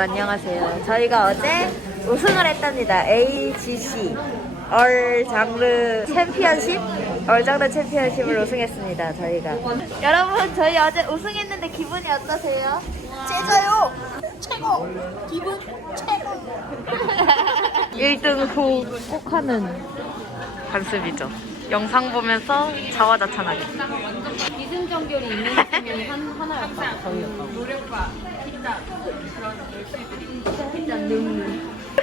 안녕하세요. 저희가 어제 우승을 했답니다. AGC 얼 장르 챔피언십 얼 장르 챔피언십을 우승했습니다. 저희가 여러분 저희 어제 우승했는데 기분이 어떠세요? 제자요 최고 기분 최고 1등 후 꼭 하는 관습이죠. 영상 보면서 자화자찬하게. 기승전결이 있는 팀이 한 하나였다. 저희였다. 노력과 피자 그런 열심히 피자 능력. 석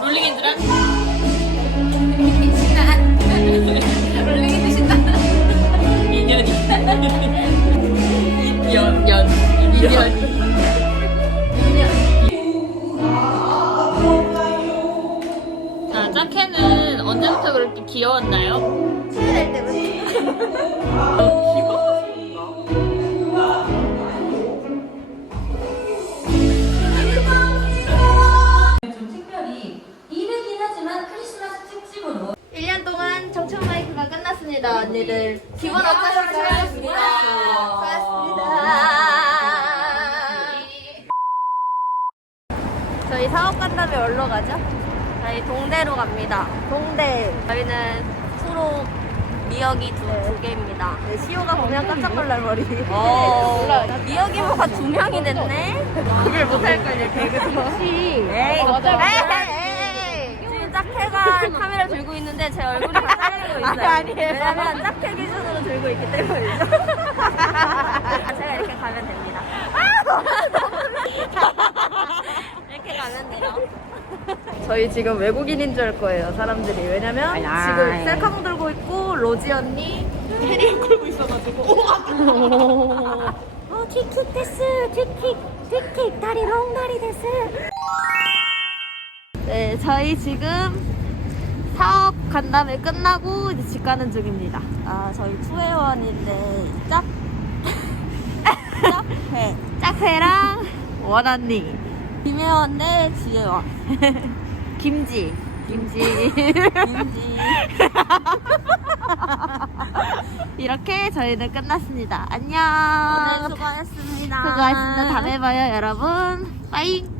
롤링핸드란? 롤링핸드 신다. 인연이. 인연. 연. 인연. 자, 짝해는 언제부터 그렇게 귀여웠나요? 끝났습니다, 언니들. 기분 어떠셨어요? 수고하셨습니다. 저희 사업 간다음에 어디로 가죠? 저희 동대로 갑니다. 동대. 저희는 수로 미역이 두, 두 개입니다. 네, 시호가 보면 깜짝 놀랄 머리. 어, 미역이 뭐가 두 명이 됐네? 그걸 못할 걸요, 개그도. 혹시. 에이, 에이, 지금 짝해가 카메라 들고 있는데 제 얼굴이 다 잘리고 있어요. 아니에요. 왜냐면 짝해 기준으로 들고 있기 때문이죠. 제가 이렇게 가면 됩니다. 이렇게 가면 돼요. 저희 지금 외국인인 줄 알 거예요, 사람들이. 왜냐면 지금 셀카봉 들고 있고, 로지 언니 캐리어 끌고 있어가지고. 어, 틱틱 데스, 틱틱, 틱틱, 다리 롱다리 데스. 네, 저희 지금 사업 간담회 끝나고 이제 집 가는 중입니다. 아, 저희 투회원인데 짝, 짝회, 짝회랑 원언니, 김혜원 대 지혜원, 김지, 김지, 김지. 이렇게 저희는 끝났습니다. 안녕. 수고하셨습니다. 수고하셨습니다. 다음에 봐요, 여러분. 빠잉.